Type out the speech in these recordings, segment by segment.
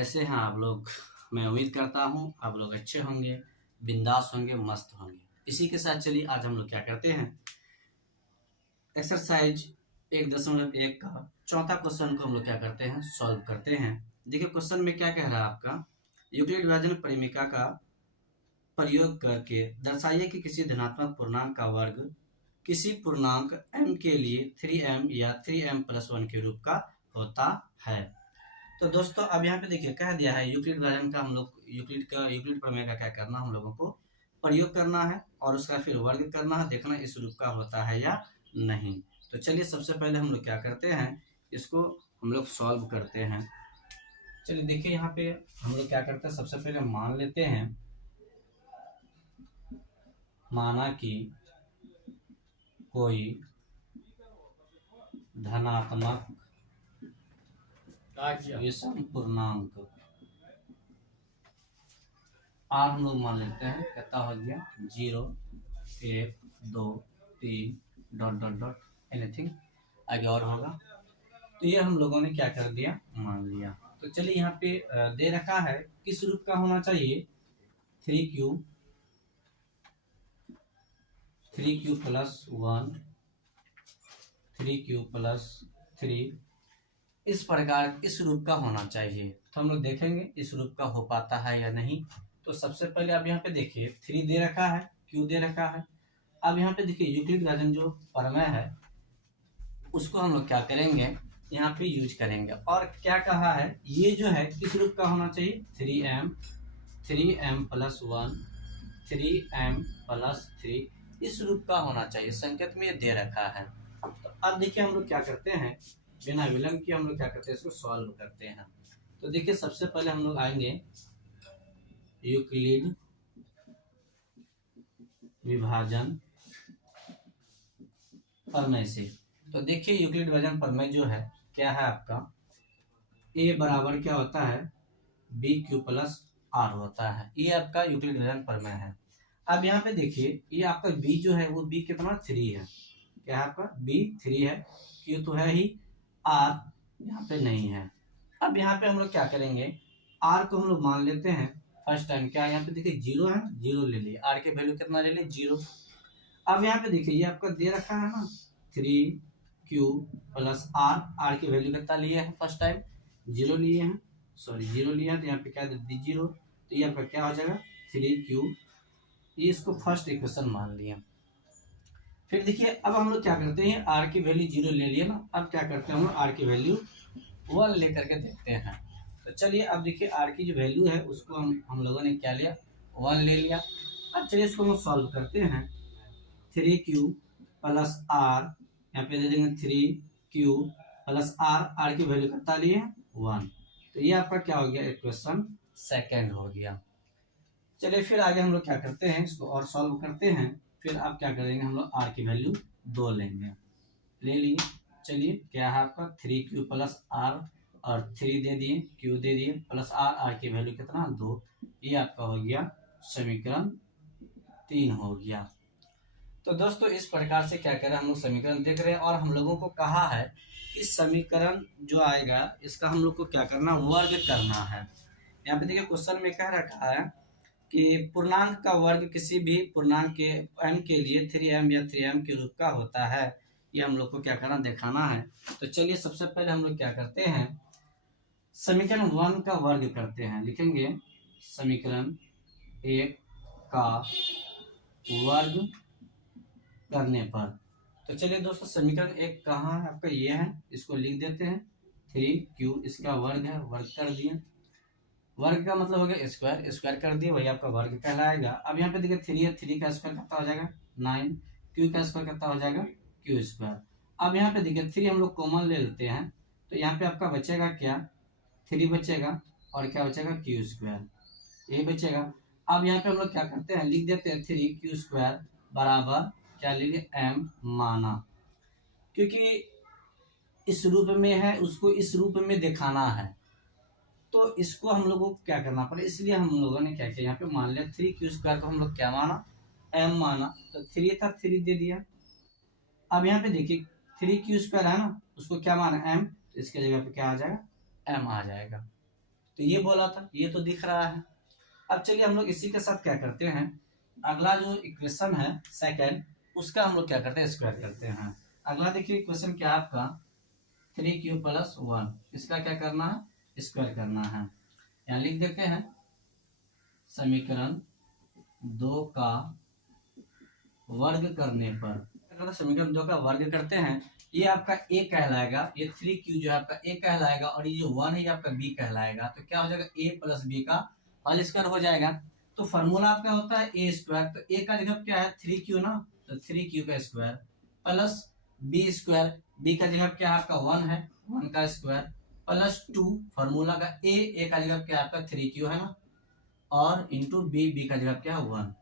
कैसे हैं आप लोग। मैं उम्मीद करता हूँ आप लोग अच्छे होंगे, बिंदास होंगे, मस्त होंगे। इसी के साथ चलिए आज हम लोग क्या करते हैं, एक्सरसाइज 1.1 का चौथा क्वेश्चन को हम लोग क्या करते हैं, सॉल्व करते हैं। देखिए क्वेश्चन में क्या कह रहा है आपका, यूक्लिड विभाजन परिमिका का प्रयोग करके दर्शाइए कि किसी धनात्मक पूर्णांक का वर्ग किसी पूर्णांक m के लिए 3m या 3m+1 के रूप का होता है। तो दोस्तों अब यहाँ पे देखिए कह दिया है यूक्लिड विभाजन का हम लोग यूक्लिड प्रमेय का क्या करना, हम लोगों को प्रयोग करना है और उसका फिर वर्ग करना है, देखना इस रूप का होता है या नहीं। तो चलिए सबसे पहले हम लोग क्या करते हैं, इसको हम लोग सॉल्व करते हैं। चलिए देखिए यहाँ पे हम लोग क्या करते हैं, सबसे पहले मान लेते हैं, माना कि कोई धनात्मक विषम पूर्णांक आर हम लोग मान लेते हैं, कितना हो गया 0, 1, 2, 3 ... एनीथिंग आगे और होगा। तो ये हम लोगों ने क्या कर दिया, मान लिया। तो चलिए यहाँ पे दे रखा है किस रूप का होना चाहिए, 3q + 1 3q + 3 इस प्रकार इस रूप का होना चाहिए। तो हम लोग देखेंगे इस रूप का हो पाता है या नहीं। तो सबसे पहले आप यहाँ पे देखिए 3 दे रखा है, q दे रखा है। अब यहाँ पे देखिए यूक्लिड विभाजन जो प्रमेय है उसको हम लोग क्या करेंगे, यहाँ पे यूज करेंगे। और क्या कहा है, ये जो है किस रूप का होना चाहिए, 3m + 1 3m+3 इस रूप का होना चाहिए। संकेत में ये दे रखा है। तो अब देखिए हम लोग क्या करते हैं, बिना विलंब के हम लोग क्या करते हैं, इसको सॉल्व करते हैं। तो देखिए सबसे पहले हम लोग आएंगे यूक्लिड विभाजन प्रमेय से। तो देखिए यूक्लिड विभाजन प्रमेय जो है क्या है आपका, a बराबर क्या होता है, bq + r होता है। ये आपका यूक्लिड विभाजन प्रमेय है। अब यहाँ पे देखिए ये आपका b जो है वो b कितना 3 है, क्या है आपका b 3 है, q तो है ही, r यहाँ पे नहीं है। अब यहाँ पे हम लोग क्या करेंगे, r को हम लोग मान लेते हैं फर्स्ट टाइम, क्या यहाँ पे देखिए 0 है, 0 ले लिए, r के वैल्यू कितना ले लिए 0। अब यहाँ पे देखिए ये आपका दे रखा है ना 3q + r की वैल्यू कितना लिए है, फर्स्ट टाइम 0 लिए हैं, सॉरी 0 लिया है, तो यहाँ पे क्या दे दी 0। तो ये आपका क्या हो जाएगा 3q, ये इसको फर्स्ट इक्वेशन मान लिया। फिर देखिए अब हम लोग क्या करते हैं, r की वैल्यू 0 ले लिए ना, अब क्या करते हैं हम लोग r की वैल्यू 1 लेकर के देखते हैं। तो चलिए अब देखिए r की जो वैल्यू है उसको हम लोगों ने क्या लिया, 1 ले लिया। अब चलिए इसको हम सॉल्व करते हैं, 3q + r यहाँ पे दे देंगे 3q + r की वैल्यू कितना लिए 1। तो ये आपका क्या हो गया, इक्वेशन सेकंड हो गया। चलिए फिर आगे हम लोग क्या करते हैं, इसको और सॉल्व करते हैं। फिर आप क्या करेंगे, हम लोग r की वैल्यू 2 लेंगे, ले लिए। चलिए क्या है आपका 3q + r और 3 दे दिए, q दे दिए, प्लस r की वैल्यू कितना 2। ये आपका हो गया समीकरण 3 हो गया। तो दोस्तों इस प्रकार से क्या करें, हम लोग समीकरण देख रहे हैं और हम लोगों को कहा है कि समीकरण जो आएगा इसका हम लोग को क्या करना, वर्ग करना है। यहाँ पे देखिए क्वेश्चन में कह रखा है कि पूर्णांक का वर्ग किसी भी पूर्णांक के m के लिए 3m या 3m के रूप का होता है। ये हम लोग को क्या करना, दिखाना है। तो चलिए सबसे पहले हम लोग क्या करते हैं, समीकरण 1 का वर्ग करते हैं। लिखेंगे समीकरण 1 का वर्ग करने पर। तो चलिए दोस्तों समीकरण 1 कहाँ है आपका, ये है, इसको लिख देते हैं 3q, इसका वर्ग है, वर्ग कर दिए। वर्ग का मतलब हो गया स्क्वायर, स्क्वायर कर दिए, वही आपका वर्ग कहलाएगा। अब यहाँ पे देखिए 3 है, 3 का स्क्वायर कितना हो जाएगा 9, q का स्क्वायर कितना हो जाएगा q²। अब यहाँ पे देखिए 3 हम लोग कॉमन ले लेते हैं, तो यहाँ पे आपका बचेगा क्या, 3 बचेगा और क्या बचेगा q², ये बचेगा। अब यहाँ पे हम लोग क्या करते हैं, लिख देते हैं 3q² बराबर क्या ले लिए m माना, क्योंकि इस रूप में है उसको इस रूप में दिखाना है, तो इसको हम लोगों को क्या करना पड़े, इसलिए हम लोगों ने क्या किया, यहाँ पे मान लिया 3q² को हम लोग क्या माना, m माना। तो 3 था 3 दे दिया। अब यहाँ पे देखिए 3q² है ना, उसको क्या माना m, तो इसके जगह पे क्या आ जाएगा m आ जाएगा। तो ये बोला था, ये तो दिख रहा है। अब चलिए हम लोग इसी के साथ क्या करते हैं, अगला जो इक्वेशन है सेकंड, उसका हम लोग क्या करते हैं, स्क्वायर करते हैं। अगला देखिए इक्वेशन क्या है आपका, 3q+1, इसका क्या करना है, स्क्वायर करना है। यहाँ लिख देते हैं समीकरण 2 का वर्ग करने पर, समीकरण 2 का वर्ग करते हैं, ये आपका a कहलाएगा, ये 3q जो है आपका a कहलाएगा, और ये जो 1 है ये आपका b कहलाएगा। तो क्या हो जाएगा, a+b का होल स्क्वायर हो जाएगा। तो फॉर्मूला आपका होता है a स्क्वायर, तो a का जगह क्या है 3q ना, तो 3q का square plus b square, b का जगह क्या है आपका 1 है, 1 का स्क्वायर प्लस 2 फॉर्मूला का a का जगह क्या है आपका 3q है ना, और इंटू b का जगह क्या है 1।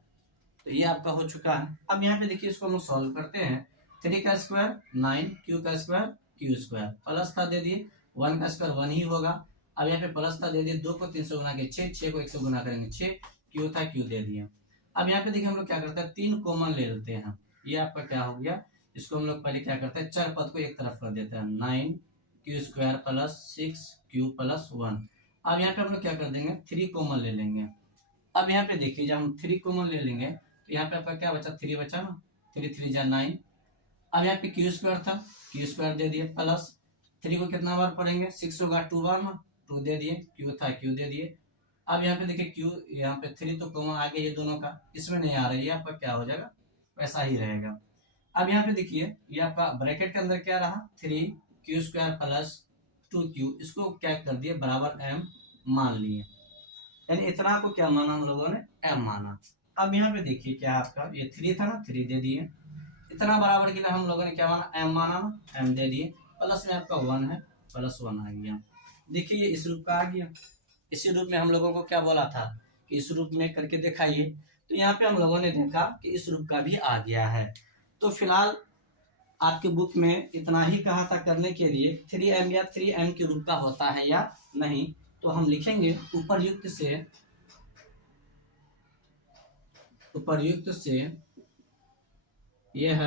तो ये आपका हो चुका है। अब यहाँ पे देखिए इसको हम लोग सॉल्व करते हैं, 3 का स्क्वायर 9, q का स्क्वायर q स्क्वायर, प्लस था दे दिए 1 का स्क्वायर 1 ही होगा। अब यहाँ पे प्लस था दे दिए, 2 को 3 से गुना के 6, 6 को 1 से गुना करेंगे 6, q था q दे दिया। अब यहाँ पे देखिए हम लोग क्या करते हैं, 3 कॉमन ले लेते हैं, ये आपका क्या हो गया, इसको हम लोग पहले क्या करते हैं, चर पद को एक तरफ कर देते हैं, 9q square plus 6q plus 1। अब यहाँ पे हम लोग क्या कर देंगे, 3 कॉमन ले लेंगे। अब यहाँ पे देखिए जब हम 3 कॉमन ले लेंगे तो यहाँ पे आपका क्या बचा, 3 बचा ना, 3 3 जा 9। अब यहाँ पे क्यू स्क्वायर था, क्यू स्क्वायर दे दिए, प्लस 3 को कितना बार पढ़ेंगे, 6 होगा 2 बार ना, 2 दे दिए, क्यू था क्यू दे दिए। अब यहाँ पे देखिए क्यू, यहाँ पे 3 तो कॉमन आ गया, ये दोनों का इसमें नहीं आ रहा है, ये आपका क्या हो जाएगा, वैसा ही रहेगा। अब यहाँ पे देखिए ये आपका ब्रैकेट के अंदर क्या रहा, 3q स्क्वायर प्लस 2q, इसको क्या कर दिए बराबर m मान लिए, यानी इतना को क्या माना हम लोगों ने, m माना। अब यहाँ पे देखिए क्या आपका, ये 3 था ना, 3 दे दिए, इतना बराबर के लिए हम लोगों ने क्या माना, m माना ना, m दे दिए, प्लस में आपका 1 है, प्लस 1 आ गया। देखिए ये इस रूप का आ गया। इसी रूप में हम लोगों को क्या बोला था कि इस रूप में करके दिखाइए, तो यहाँ पे हम लोगों ने देखा कि इस रूप का भी आ गया है। तो फिलहाल आपके बुक में इतना ही कहा था करने के लिए, 3m या 3m के रूप का होता है या नहीं। तो हम लिखेंगे उपर्युक्त से यह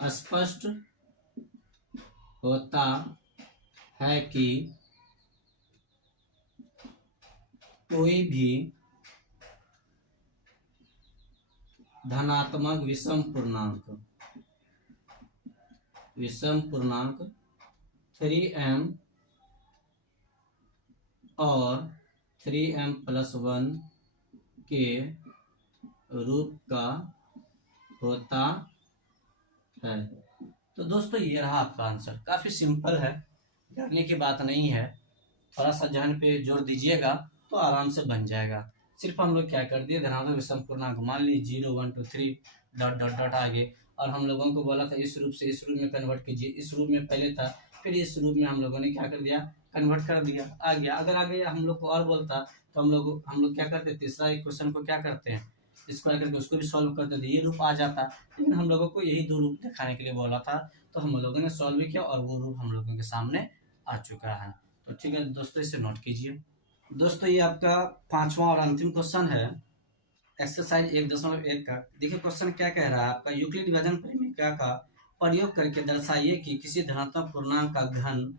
स्पष्ट होता है कि कोई भी धनात्मक विषम पूर्णांक 3m और 3m+1 के रूप का होता है। तो दोस्तों ये रहा आपका आंसर, काफी सिंपल है, डरने की बात नहीं है, थोड़ा सा जहन पे जोर दीजिएगा तो आराम से बन जाएगा। सिर्फ हम लोग क्या कर दिए, धनात्मक विषम पूर्णांक मान ली 0 1 2 3 डॉट डॉट डॉट आगे, और हम लोगों को बोला था इस रूप से इस रूप में कन्वर्ट कीजिए, इस रूप में पहले था, फिर इस रूप में हम लोगों ने क्या कर दिया, कन्वर्ट कर दिया, आ गया। अगर आगे हम लोग को और बोलता तो हम लोग क्या करते, तीसरा क्वेश्चन को क्या करते हैं, स्क्वायर करके उसको भी सॉल्व करते थे, ये रूप आ जाता। लेकिन हम लोगों को यही 2 रूप दिखाने के लिए बोला था, तो हम लोगों ने सॉल्व भी किया और वो रूप हम लोगों के सामने आ चुका है। तो ठीक है दोस्तों, इसे नोट कीजिए। दोस्तों ये आपका 5वां और अंतिम क्वेश्चन है, एक्सरसाइज 1.1 का। देखिए क्वेश्चन क्या कह रहा है आपका, यूक्लिड विभाजन परिमेय का प्रयोग करके दर्शाइए कि किसी धनात्मक पूर्णांक का घन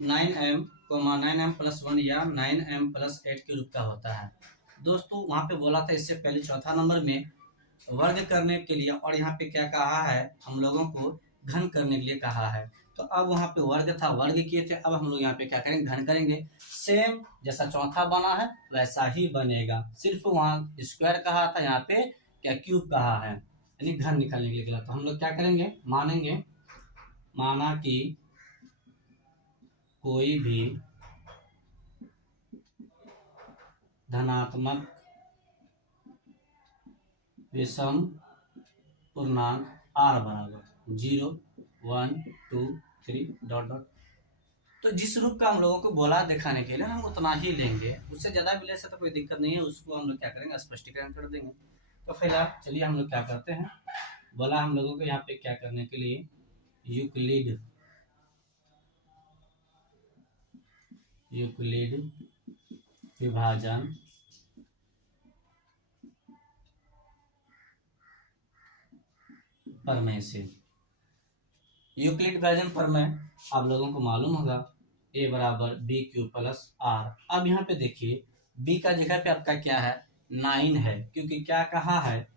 9m, 9m+1 या 9m+8 के रूप का होता है। दोस्तों वहां पे बोला था इससे पहले चौथा नंबर में वर्ग करने के लिए, और यहाँ पे क्या कहा है, हम लोगों को घन करने के लिए कहा है। तो अब वहां पे वर्ग था, वर्ग किए थे, अब हम लोग यहाँ पे क्या करेंगे, घन करेंगे। सेम जैसा चौथा बना है वैसा ही बनेगा, सिर्फ वहाँ स्क्वायर कहा था, यहाँ पे क्या क्यूब कहा है, यानी घन निकालने के लिए। तो हम लोग क्या करेंगे, माना कि कोई भी धनात्मक विषम पूर्णांक r बराबर 0 1 2 3 डॉट डॉट। तो जिस रूप का हम लोगों को बोला दिखाने के लिए हम उतना ही लेंगे, उससे ज्यादा भी ले सकते तो कोई दिक्कत नहीं है, उसको हम लोग क्या करेंगे, स्पष्टीकरण कर देंगे। तो फिलहाल चलिए हम लोग क्या करते हैं, बोला हम लोगों को यहाँ पे क्या करने के लिए, यूक्लिड विभाजन प्रमेय से। यूक्लिड विभाजन प्रमेय आप लोगों को मालूम होगा, ए बराबर बी क्यू प्लस आर। अब यहाँ पे देखिए बी का जगह पे आपका क्या है 9 है, क्योंकि क्या कहा है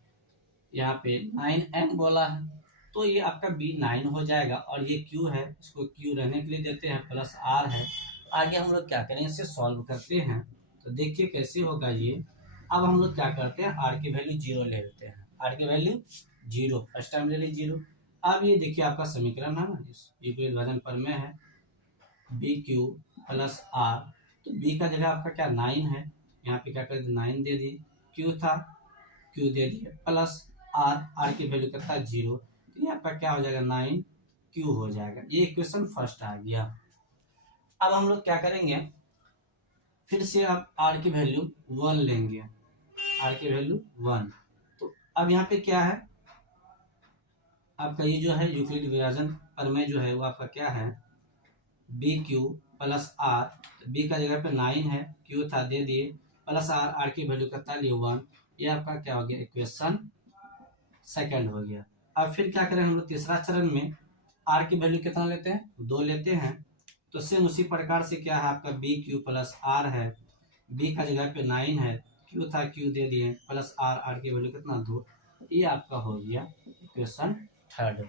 यहाँ पे 9m बोला है, तो ये आपका बी 9 हो जाएगा। और ये क्यू है, इसको क्यू रहने के लिए देते हैं, प्लस आर है। आगे हम लोग क्या करें, इसे सॉल्व करते हैं। तो देखिए कैसे होगा ये। अब हम लोग क्या करते हैं, आर की वैल्यू 0 ले लेते हैं। आर की वैल्यू 0 फर्स्ट टाइम ले ली 0। अब ये देखिए आपका समीकरण है ना, यूक्लिड विभाजन प्रमेय है, बी क्यू प्लस आर। तो बी का जगह आपका क्या 9 है, यहाँ पे क्या कर दिए 9 दे दिए, क्यू था क्यू दे दिए, प्लस आर, आर की वैल्यू कितना 0, तो ये आपका क्या हो जाएगा 9 क्यू हो जाएगा। ये इक्वेशन फर्स्ट आ गया। अब हम लोग क्या करेंगे, फिर से अब आर की वैल्यू 1 लेंगे, आर की वैल्यू 1। तो अब यहाँ पे क्या है आपका, ये जो है यूक्लिड विभाजन प्रमेय जो है वो आपका क्या है बी क्यू प्लस आर। तो बी का जगह पे 9 है, क्यू था दे दिए, प्लस आर, आर की वैल्यू कितना लिए 1। ये आपका क्या हो गया इक्वेशन सेकंड हो गया। अब फिर क्या करें हम लोग तीसरा चरण में, आर की वैल्यू कितना लेते हैं 2 लेते हैं। तो सेम उसी प्रकार से क्या है आपका बी क्यू प्लस आर है, बी का जगह पे 9 है, क्यू था क्यू दे दिए, प्लस आर, आर की वैल्यू कितना 2। ये आपका हो गया इक्वेशन थर्ड।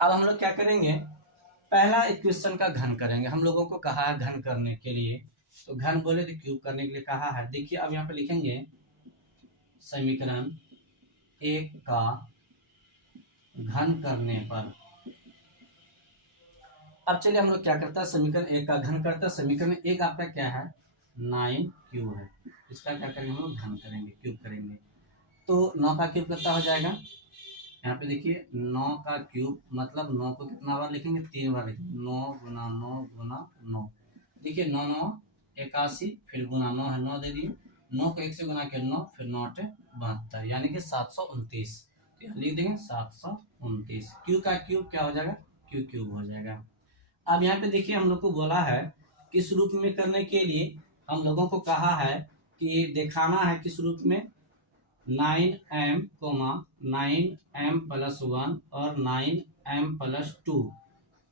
अब हम लोग क्या करेंगे, पहला इक्वेशन का घन करेंगे। हम लोगों को कहा है घन करने के लिए, तो घन बोले तो क्यूब करने के लिए कहा है। देखिए अब यहाँ पे लिखेंगे समीकरण एक का घन करने पर। अब चलिए हम लोग क्या करता है, समीकरण एक का घन करता है। समीकरण एक आपका क्या है 9 क्यूब है, इसका क्या करेंगे हम लोग घन करेंगे, क्यूब करेंगे। तो 9 का क्यूब कितना हो जाएगा, यहाँ पे देखिए 9 का क्यूब मतलब 9 को कितना बार लिखेंगे 3 बार लिखेंगे, 9 गुना 9 गुना 9। देखिए 9 9 81, फिर गुना 9 है 9 दे दिए, 9 को 1 से गुना किया 9, फिर 9 8 72, यानी कि 729। तो यहाँ लिख देंगे 729। क्यू का क्यूब क्या हो जाएगा क्यू क्यूब हो जाएगा। अब यहाँ पे देखिए हम लोग को बोला है किस रूप में करने के लिए, हम लोगों को कहा है कि दिखाना है किस रूप में 9m 9m प्लस 1 और 9m प्लस 2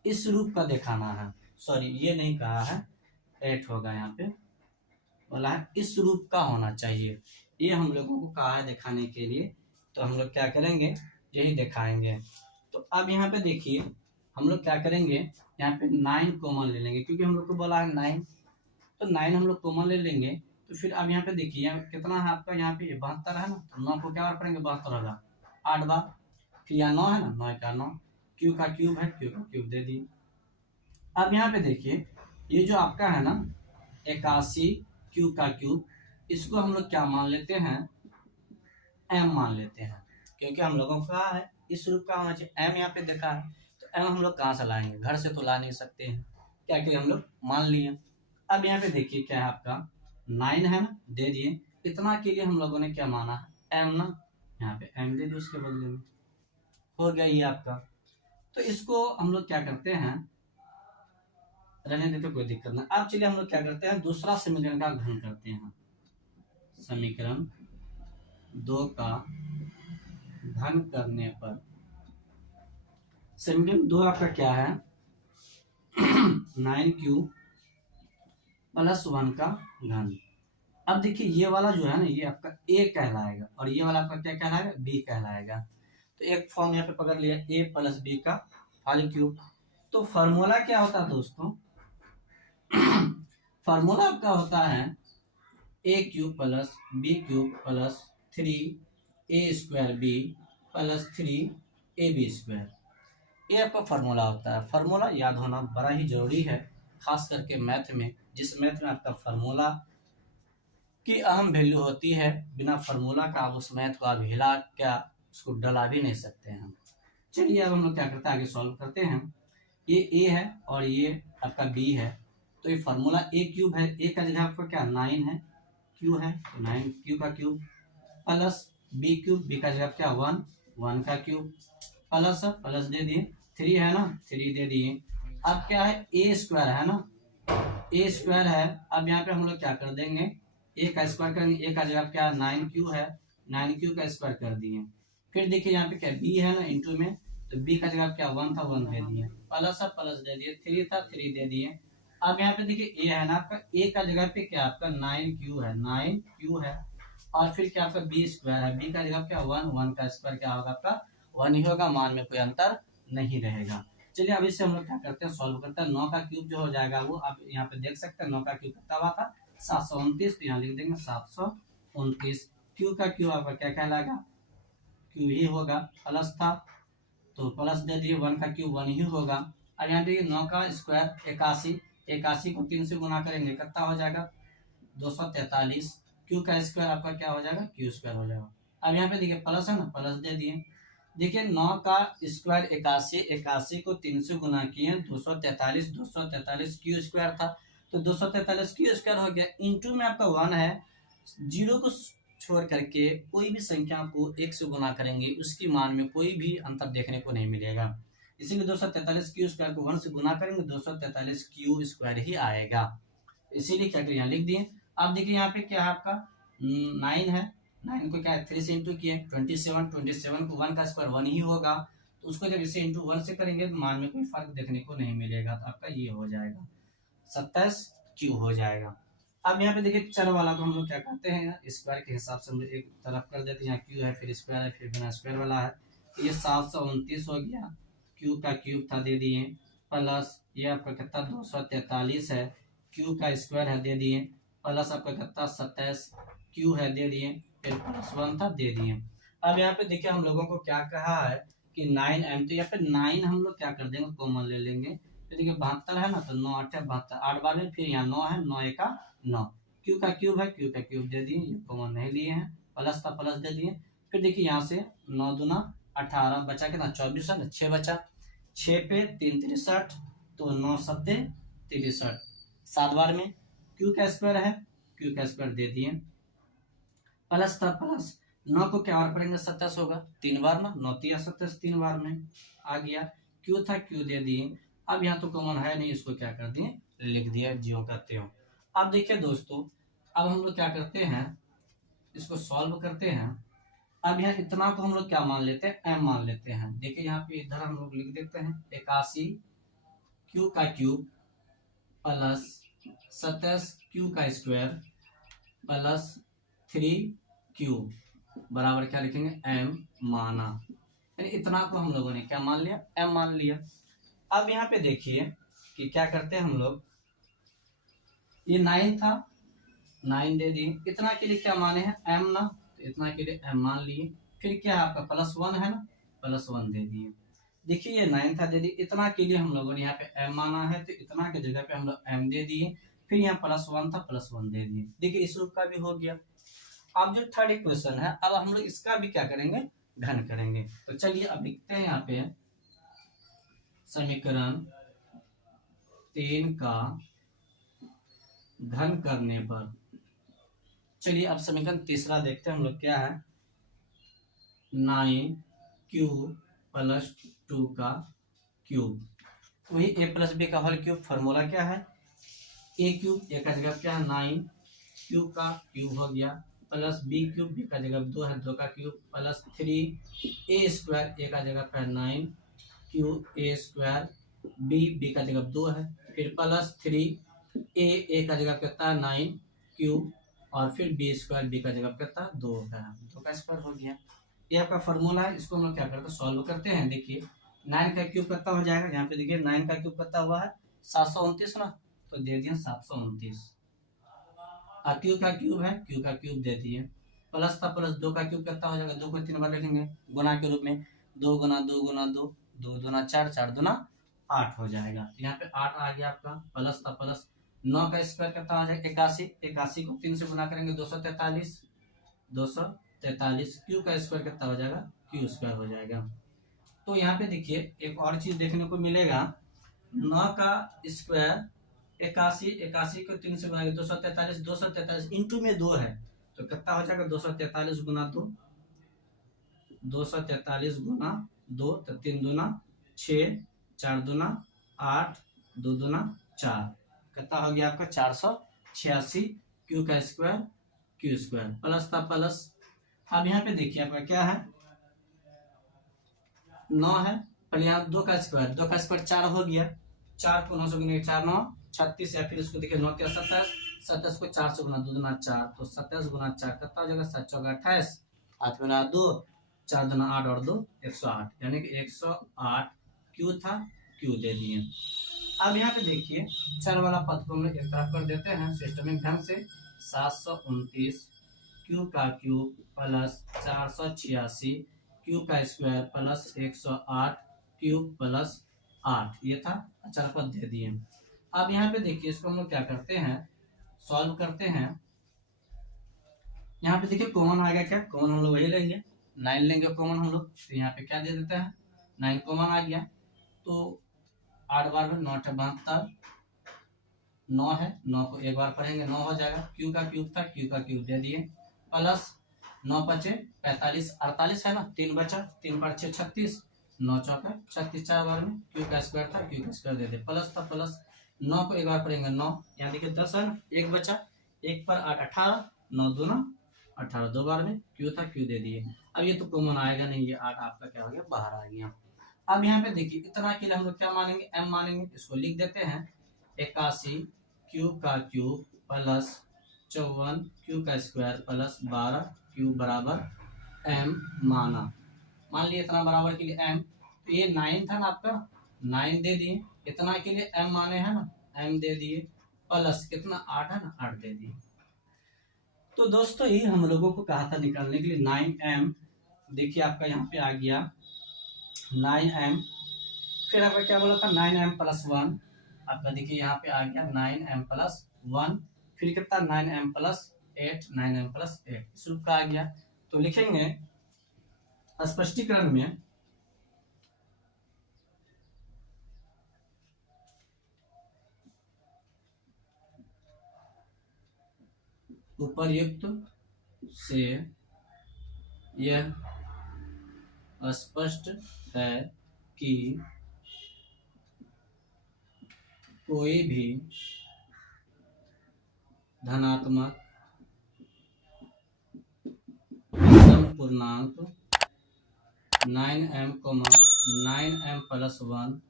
इस रूप का दिखाना है। सॉरी ये नहीं कहा है, 8 होगा यहाँ पे, बोला है इस रूप का होना चाहिए, ये हम लोगों को कहा है दिखाने के लिए। तो हम लोग क्या करेंगे यही दिखाएंगे। तो अब यहाँ पे देखिए हम लोग क्या करेंगे, यहाँ पे 9 कॉमन ले लेंगे, क्योंकि हम लोग को बोला है 9, तो 9 हम लोग कॉमन ले लेंगे। तो फिर अब यहाँ पे देखिए यहाँ कितना है आपका, यहाँ पे 72 है ना, तो 9 को क्या बार पढ़ेंगे 72 होगा 8 बार, फिर यहाँ 9 है ना, 9 का 9, क्यू का क्यूब है, क्यू का क्यूब दे दिए। अब यहाँ पे देखिए ये जो आपका है ना 81 क्यू का क्यूब, इसको हम लोग क्या मान लेते हैं m मान लेते हैं, क्योंकि हम लोगों को कहा है इस रूप का होना चाहिए। m यहाँ पे देखा है, तो m हम लोग कहाँ से लाएंगे, घर से तो ला नहीं सकते हैं, क्या कि हम लोग मान लिए। अब यहाँ पे देखिए क्या है आपका 9 है ना, दे दिए, इतना के लिए हम लोगों ने क्या माना है m ना, यहाँ पे m दे दिए उसके बदले में, हो गया ये आपका। तो इसको हम लोग क्या करते हैं, रहने देते कोई दिक्कत नहीं। अब चलिए हम लोग क्या करते हैं दूसरा समीकरण का घन करते हैं। समीकरण 2 का घन करने पर, समीकरण 2 आपका क्या है 9q प्लस 1 का घन। अब देखिए ये वाला जो है ना ये आपका a कहलाएगा, और ये वाला आपका क्या कहलाएगा b कहलाएगा। तो एक फॉर्म यहाँ पे पकड़ लिया a प्लस b का होल क्यूब। तो फॉर्मूला क्या होता है दोस्तों फॉर्मूला आपका होता है a cube plus b cube plus 3a square b plus 3ab square, ये आपका फॉर्मूला होता है। फॉर्मूला याद होना बड़ा ही जरूरी है, खास करके मैथ में, जिस मैथ में आपका फॉर्मूला की अहम वैल्यू होती है। बिना फार्मूला का आप उस मैथ को आप हिला क्या उसको डला भी नहीं सकते हैं। चलिए अब हम लोग क्या करते हैं आगे सॉल्व करते हैं। ये a है और ये आपका b है, तो ये फार्मूला a क्यूब है, a का जगह आपका क्या 9 है, q है तो 9 q का cube, plus b cube, b का जगह क्या 1 1 का क्यूब, प्लस प्लस दे दिए 3 है ना 3 दे दिए। अब क्या है a स्क्वायर है ना, a स्क्वायर है। अब यहाँ पे हम लोग क्या कर देंगे a का स्क्वायर करेंगे, a का जगह क्या 9q है, 9q का स्क्वायर कर दिए। फिर देखिए यहाँ पे क्या b है ना इंटू में, तो b का जगह क्या 1 था 1 दे दिए, प्लस दे दिए, 3 था 3 दे दिए, अब यहाँ पे देखिए ए है ना आपका, ए का जगह पे क्या आपका 9q है, 9q है। और फिर क्या आपका बी स्क्वायर है, बी का जगह क्या 1, 1 का स्क्वायर क्या होगा आपका 1 ही होगा, मान में कोई अंतर नहीं रहेगा। चलिए अब इससे हम लोग क्या करते हैं, सॉल्व करते हैं। 9 का क्यूब जो हो जाएगा वो आप यहाँ पे देख सकते हैं, 9 का क्यूब कितना हुआ था 729, तो यहाँ लिख देंगे 729। क्यू का क्यूब आपका क्या कहलाएगा, क्यू ही होगा, प्लस था तो प्लस दे दिए, 1 का क्यूब 1 ही होगा। और यहाँ देखिए 9 का स्क्वायर 81, 81 को 3 से गुना करेंगे कितना हो जाएगा 243। क्यू का स्क्वायर आपका क्या हो जाएगा, क्यू स्क्वायर हो जाएगा। अब यहाँ पे देखिए प्लस है ना, प्लस दे दिए। देखिए 9 का स्क्वायर 81, 81 को 3 से गुना किए 243, 243 क्यू स्क्वायर था तो 243 क्यू स्क्वायर हो गया। इंटू में आपका 1 है, जीरो को छोड़ करके कोई भी संख्या को 1 से गुना करेंगे उसकी मान में कोई भी अंतर देखने को नहीं मिलेगा, इसीलिए 243 क्यू स्क्वायर को 1 से गुना करेंगे 243 क्यू स्क्वायर ही आएगा, इसीलिए क्या करें यहाँ लिख दिए। अब देखिए यहाँ पे क्या है आपका 9 है, 9 को क्या है 3 से इंटू किए 27, 27 को 1 का स्क्वायर 1 ही होगा, तो उसको जब इसे इंटू 1 से करेंगे तो मान में कोई फर्क देखने को नहीं मिलेगा, तो आपका ये हो जाएगा 27 क्यू हो जाएगा। अब यहाँ पे देखिए चर वाला को हम लोग क्या कहते हैं, स्क्वायर के हिसाब से हम लोग एक तरफ कर देते हैं, यहाँ क्यू है फिर स्क्वायर है फिर बिना स्क्वायर वाला है, ये 729 हो गया, क्यू का क्यूब था दे दिए, प्लस ये आपका कितना 243 है, क्यू का स्क्वायर है दे दिए, प्लस आपका कितना 27 क्यू है दे दिए, फिर प्लस 1 था दे दिए। अब यहाँ पे देखिए हम लोगों को क्या कहा है कि 9m, तो यहाँ पे 9 हम लोग क्या कर देंगे कॉमन ले लेंगे, तो देखिए 72 है ना, तो 9 8 72, 8 बार में फिर यहाँ 9 है, 9 1 9, क्यू का क्यूब है, क्यू का क्यूब दे दिए, ये कॉमन नहीं लिए हैं, प्लस था प्लस दे दिए। फिर देखिए यहाँ से 9 दूना 18 बचा कितना 24 है ना, 6 बचा, 6 पे 3 63, तो 9 7 63, 7 बार में क्यू का स्क्वायर है, क्यू का स्क्वायर दे दिए, प्लस था प्लस 9 को क्या और पढ़ेंगे 27 होगा, 3 बार में 9 3 27, 3 बार में आ गया, क्यू था क्यू दे दिए। अब यहाँ तो कॉमन है नहीं, इसको क्या कर दिए लिख दिया, जियो करते हो। अब देखिए दोस्तों, अब हम लोग क्या करते हैं, इसको सॉल्व करते हैं। अब यहाँ इतना को हम लोग क्या मान लेते हैं, m मान लेते हैं। देखिए यहाँ पे इधर हम लोग लिख देते हैं 81 क्यू का क्यूब प्लस 27 क्यू का स्क्वायर प्लस 3 क्यू बराबर क्या लिखेंगे m माना, यानी इतना को हम लोगों ने क्या मान लिया, m मान लिया। अब यहाँ पे देखिए कि क्या करते हैं हम लोग, ये 9 था 9 दे दिए, इतना के लिए क्या माने हैं m ना, तो इतना के लिए m मान लिए, फिर क्या है आपका प्लस 1 है ना, प्लस 1 दे दिए। देखिए ये 9 था दे दिए, इतना के लिए हम लोगों ने यहाँ पे m माना है, तो इतना के जगह पे हम लोग m दे दिए, फिर यहाँ प्लस 1 था प्लस 1 दे दिए। देखिए इस रूप का भी हो गया। अब जो थर्ड इक्वेशन है, अब हम लोग इसका भी क्या करेंगे घन करेंगे, तो चलिए अब लिखते हैं यहाँ पे समीकरण 3 का घन करने पर। चलिए अब समीकरण तीसरा देखते हैं हम लोग क्या है, 9q प्लस 2 का क्यूब, वही a प्लस बी का होल क्यूब, फॉर्मूला क्या है a क्यूब, a का जगह क्या है 9 क्यू का क्यूब हो गया, प्लस बी क्यूब, बी का जगह 2 है 2 का cube, plus 3 a square, a का जगह पर 9 क्यू a स्क्वायर, बी का जगह 2 है, फिर प्लस 3 a का जगह कितना 9 क्यूब, और फिर बी स्क्वायर, बी का जगह कितना 2 है, 2 का स्क्वायर हो गया। ये आपका फॉर्मूला है, इसको हम लोग क्या करते हैं सॉल्व करते हैं। देखिए 9 का क्यूब कितना हो जाएगा, यहाँ पे देखिए 9 का क्यूब कितना हुआ है 729 ना, तो दे दिए 729। क्यू का क्यूब है, क्यू का क्यूब दे दिए, प्लस था प्लस 2 का क्यूब कितना हो जाएगा, 2 को 3 बार लिखेंगे गुना के रूप में, 2 गुना 2 गुना 2, 2 दूना 4, 4 दूना 8 हो जाएगा, तो यहाँ पे 8 आ गया आपका, प्लस था प्लस 9 का स्क्वायर कितना हो जाएगा 81, 81 को 3 से गुना करेंगे 243, 243 क्यू का स्क्वायर कितना हो जाएगा क्यू स्क्वायर हो जाएगा। तो यहाँ पे देखिए एक और चीज देखने को मिलेगा, 9 का स्क्वायर 81, 81 को 3 से गुना 243, 243 इंटू में 2 है, तो कितना हो जाएगा 243 गुना 2, 243 गुना 2, तो 3 दूना 6, 4 दूना 8, 2 दूना 4, कितना हो गया आपका 486 क्यू का स्क्वायर क्यू स्क्वायर, प्लस था प्लस। अब यहाँ पे देखिए आपका क्या है 9 है, पर यहाँ 2 का स्क्वायर 4 हो गया, 4 को 9 से गुना 4 9 36 या फिर इसको देखिए 9 के 27, 27 को 4 से गुना 2 दूना 4, तो 27 गुना 4 कितना हो जाएगा, 7 चौका 28, 8 गुना 2, 4 दूना 8 और 2 108, यानी कि 108 क्यू था, क्यू दे दिए। अब यहाँ पे देखिए चर वाला पद को हम लोग एक तरफ कर देते हैं सिस्टमिक ढंग से, 729 क्यू का क्यूब प्लस 486 क्यू का स्क्वायर प्लस 108 क्यूब प्लस 8, ये था अचर पद दे दिए। अब यहाँ पे देखिए इसको हम लोग क्या करते हैं, सॉल्व करते हैं। यहाँ पे देखिए कॉमन आ गया, क्या कॉमन हम लोग वही लेंगे, 9 लेंगे कॉमन हम लोग, तो यहाँ पे क्या दे देते हैं 9 कॉमन आ गया, तो 8 बार में 9 72, 9 है, 9 को एक बार पढ़ेंगे 9 हो जाएगा, क्यू का क्यूब था, क्यू का क्यूब दे दिए, प्लस 9 बचे 45 48 है ना, 3 बचा, 3 पर 6 36, 9 चौका 36, 4 बार में क्यू का स्क्वायर था, क्यू का स्क्वायर दे दे, प्लस था प्लस 9 को एक बार पढ़ेंगे 9, यहाँ देखिए 10 है ना, 1 बचा, 1 पर 8 18, 9 दूना 18, 2 बार में क्यू था, क्यू दे दिए। अब ये तो कॉमन आएगा नहीं, ये 8 आपका क्या हो गया, बाहर आ गया। अब यहाँ पे देखिए इतना के लिए हम लोग क्या मानेंगे, m मानेंगे, इसको लिख देते हैं 81 क्यू का क्यूब प्लस 54 क्यू का स्क्वायर प्लस 12 क्यू बराबर m माना, मान लिया इतना बराबर के लिए m, तो ये 9 था ना आपका, 9 दे दिए, इतना के लिए m माने है ना, m दे दिए, प्लस कितना 8 है ना, 8 दे दिए। तो दोस्तों ये हम लोगों को कहा था निकालने के लिए 9m, देखिए आपका यहाँ पे आ गया 9m, फिर आपका क्या बोला था 9m प्लस 1, आपका देखिए यहाँ पे आ गया 9m प्लस 1, फिर कितना 9m प्लस 8, 9m प्लस 8, इस रूप का आ गया। तो लिखेंगे स्पष्टीकरण में उपर्युक्त से यह स्पष्ट है कि कोई भी धनात्मक पूर्णांक 9m 9m प्लस 1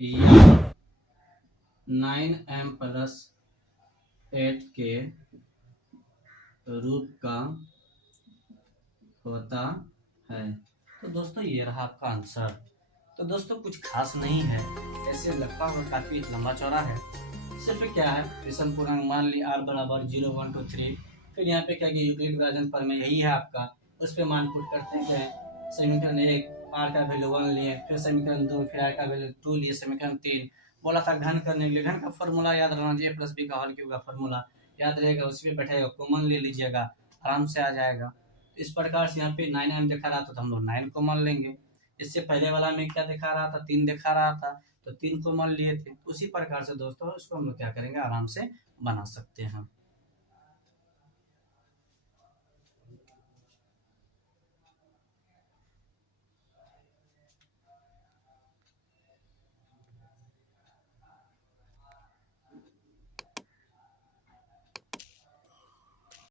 या 9m प्लस 8 के रूप का होता है। तो दोस्तों ये रहा आपका आंसर। तो दोस्तों कुछ खास नहीं है, ऐसे लगता हुआ काफी लंबा चौड़ा है, सिर्फ क्या है विषम पूर्णांक मान ली r बराबर 0 1 2 3, फिर यहाँ पे क्या कि यूक्लिड विभाजन पर में यही है आपका, उस पर मान पुट करते हैं, समीकरण 1 r का वैल्यू 1 लिए, फिर समीकरण 2 फिर r का वैल्यू 2 लिए, समीकरण 3 बोला था घन करने के लिए, घन का फॉर्मूला याद रखना, a प्लस बी का होल क्यूब का फॉर्मूला याद रहेगा, उसी पे बैठेगा, कॉमन ले लीजिएगा, आराम से आ जाएगा। इस प्रकार से यहाँ पे 9m दिखा रहा था तो हम लोग 9 कॉमन लेंगे, इससे पहले वाला में क्या दिखा रहा था, 3 दिखा रहा था तो 3 कॉमन लिए थे। उसी प्रकार से दोस्तों इसको हम लोग क्या करेंगे, आराम से बना सकते हैं।